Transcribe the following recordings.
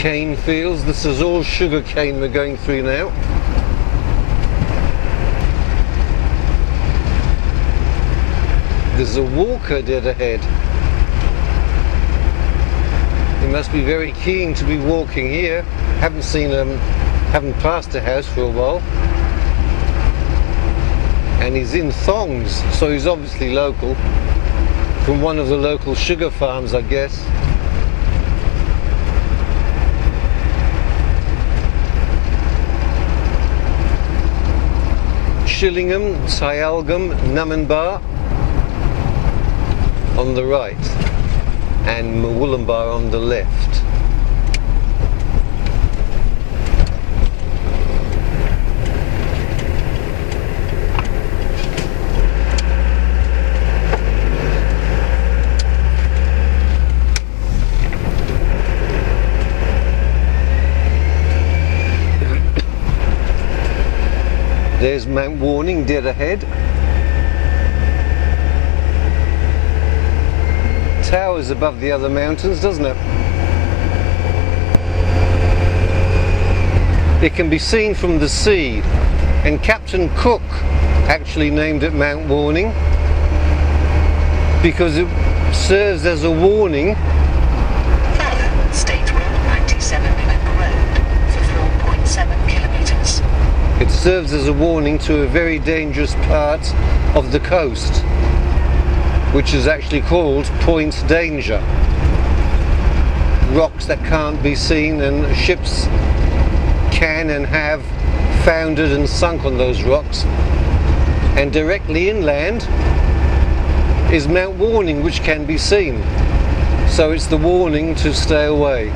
cane fields. This is all sugar cane we're going through now. There's a walker dead ahead. He must be very keen to be walking here. Haven't passed a house for a while. And he's in thongs, so he's obviously local. From one of the local sugar farms, I guess. Chillingham, Chillingham, Numinbar on the right and Murwillumbah on the left. There's Mount Warning dead ahead. Towers above the other mountains, doesn't it? It can be seen from the sea, and Captain Cook actually named it Mount Warning because it serves as a warning. Follow State Road 97 Road for 4.7 kilometres. It serves as a warning to a very dangerous part of the coast, which is actually called Point Danger. Rocks that can't be seen, and ships can and have foundered and sunk on those rocks. And directly inland is Mount Warning, which can be seen. So it's the warning to stay away.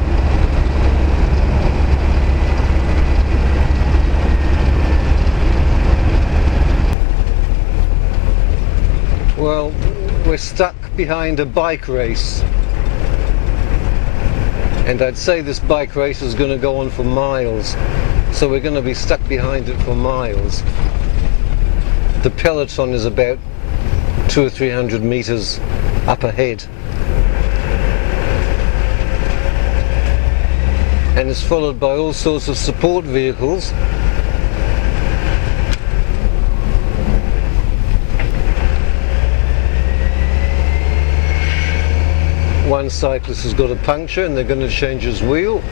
Well, we're stuck behind a bike race, and I'd say this bike race is going to go on for miles, so we're going to be stuck behind it for miles. The peloton is about 200 or 300 meters up ahead, and is followed by all sorts of support vehicles. One cyclist has got a puncture and they're going to change his wheel.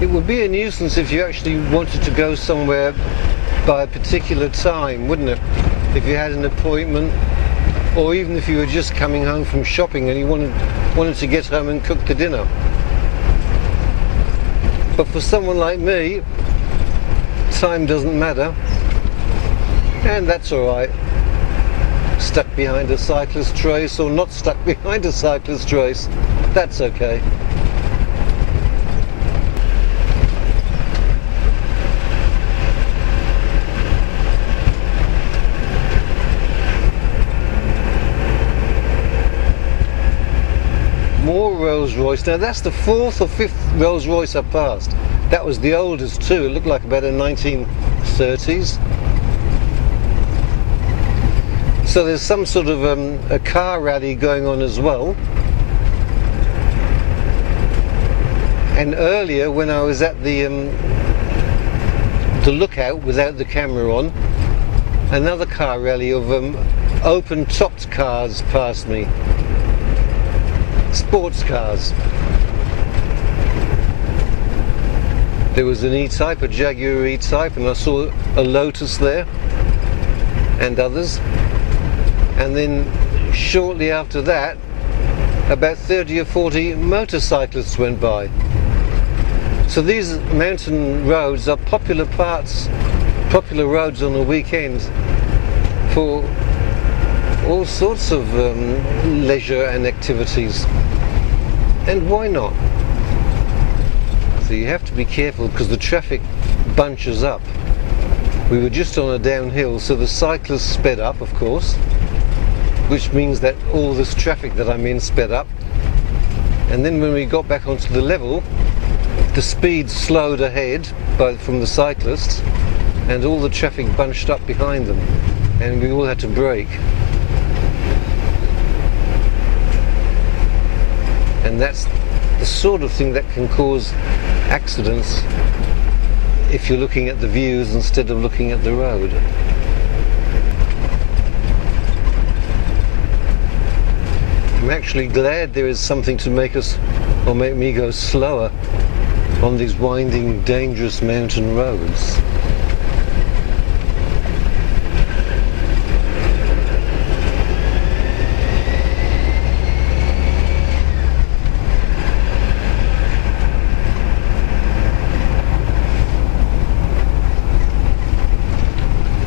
It would be a nuisance if you actually wanted to go somewhere by a particular time, wouldn't it? If you had an appointment, or even if you were just coming home from shopping and you wanted to get home and cook the dinner. But for someone like me, time doesn't matter, and that's all right. Stuck behind a cyclist trace or not stuck behind a cyclist trace, that's okay. More Rolls Royce. Now that's the fourth or fifth Rolls Royce I passed. That was the oldest too. It looked like about the 1930s. So there's some sort of a car rally going on as well. And earlier, when I was at the lookout without the camera on, another car rally of open-topped cars passed me. Sports cars. There was an E-Type, a Jaguar E-Type, and I saw a Lotus there, and others. And then shortly after that, about 30 or 40 motorcyclists went by. So these mountain roads are popular roads on the weekend for all sorts of leisure and activities. And why not? So you have to be careful because the traffic bunches up. We were just on a downhill, so the cyclists sped up, of course, which means that all this traffic that I'm in sped up. And then when we got back onto the level, the speed slowed ahead from the cyclists, and all the traffic bunched up behind them, and we all had to brake. And that's the sort of thing that can cause accidents if you're looking at the views instead of looking at the road. I'm actually glad there is something to make me go slower on these winding, dangerous mountain roads.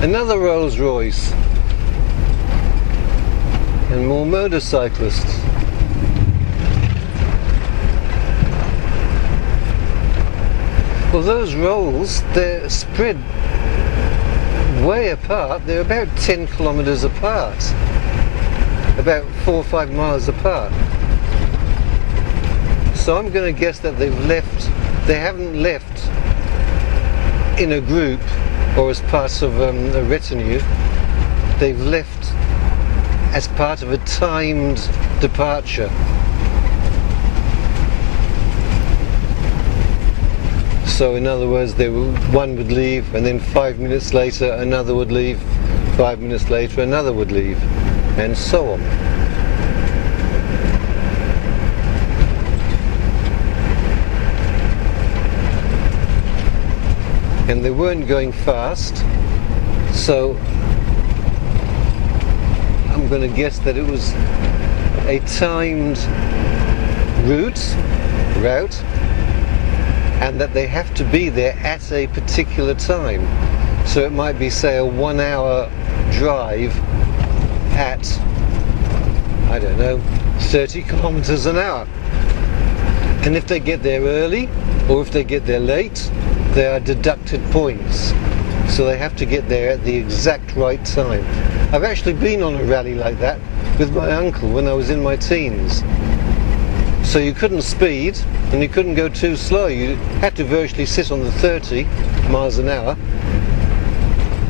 Another Rolls Royce and more motorcyclists. Well, those rolls, they're spread way apart. They're about 10 kilometers apart, about 4 or 5 miles apart. So I'm going to guess that they haven't left in a group or as part of a retinue. They've left as part of a timed departure. So in other words, one would leave, and then 5 minutes later another would leave, 5 minutes later another would leave, and so on. And they weren't going fast, so I'm going to guess that it was a timed route, and that they have to be there at a particular time. So it might be, say, a 1 hour drive at, I don't know, 30 kilometers an hour. And if they get there early, or if they get there late, there are deducted points. So they have to get there at the exact right time. I've actually been on a rally like that with my uncle when I was in my teens. So you couldn't speed and you couldn't go too slow. You had to virtually sit on the 30 miles an hour.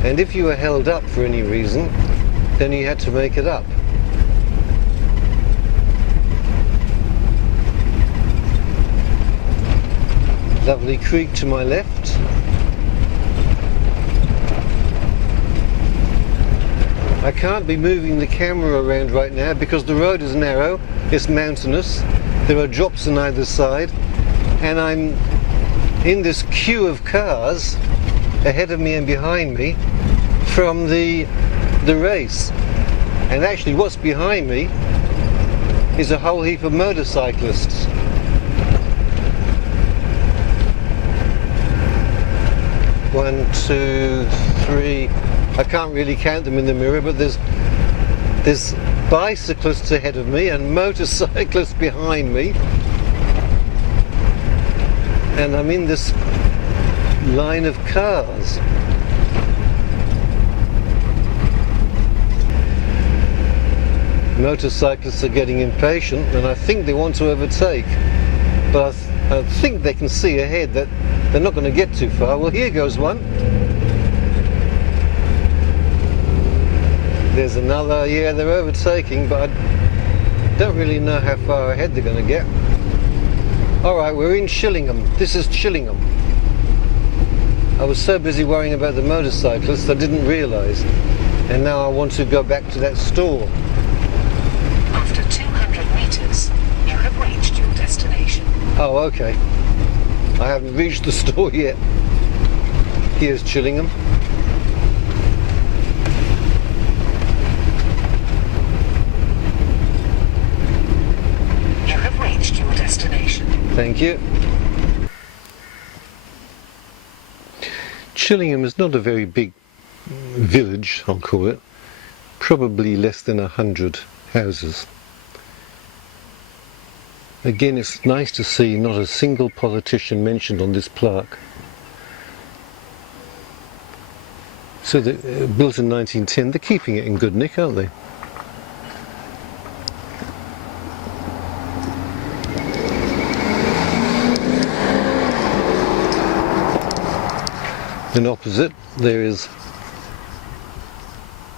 And if you were held up for any reason, then you had to make it up. Lovely creek to my left. I can't be moving the camera around right now because the road is narrow, it's mountainous, there are drops on either side, and I'm in this queue of cars ahead of me and behind me from the race. And actually what's behind me is a whole heap of motorcyclists. One, two, three. I can't really count them in the mirror, but there's bicyclists ahead of me and motorcyclists behind me. And I'm in this line of cars. Motorcyclists are getting impatient and I think they want to overtake. But I think they can see ahead that they're not going to get too far. Well, here goes one. There's another. Yeah, they're overtaking, but I don't really know how far ahead they're going to get. Alright, we're in Chillingham. This is Chillingham. I was so busy worrying about the motorcyclists I didn't realise. And now I want to go back to that store. After 200 metres, you have reached your destination. Oh, okay. I haven't reached the store yet. Here's Chillingham. You have reached your destination. Thank you. Chillingham is not a very big village, I'll call it. Probably less than 100 houses. Again, it's nice to see not a single politician mentioned on this plaque. So built in 1910, they're keeping it in good nick, aren't they? Then opposite there is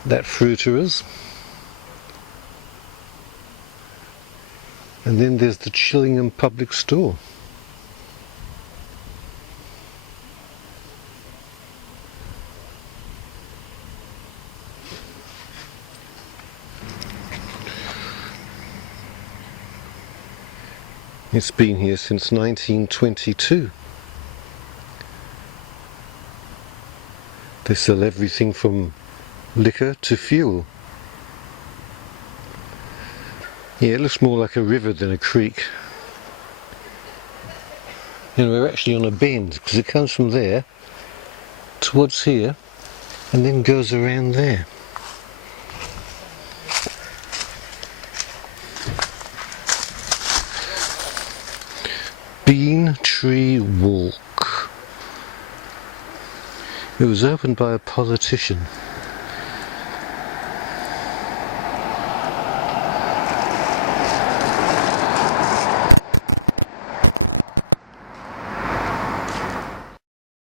that fruiterer's. And then there's the Chillingham public store. It's been here since 1922. They sell everything from liquor to fuel. Yeah, it looks more like a river than a creek. And we're actually on a bend because it comes from there towards here and then goes around there. Bean Tree Walk. It was opened by a politician.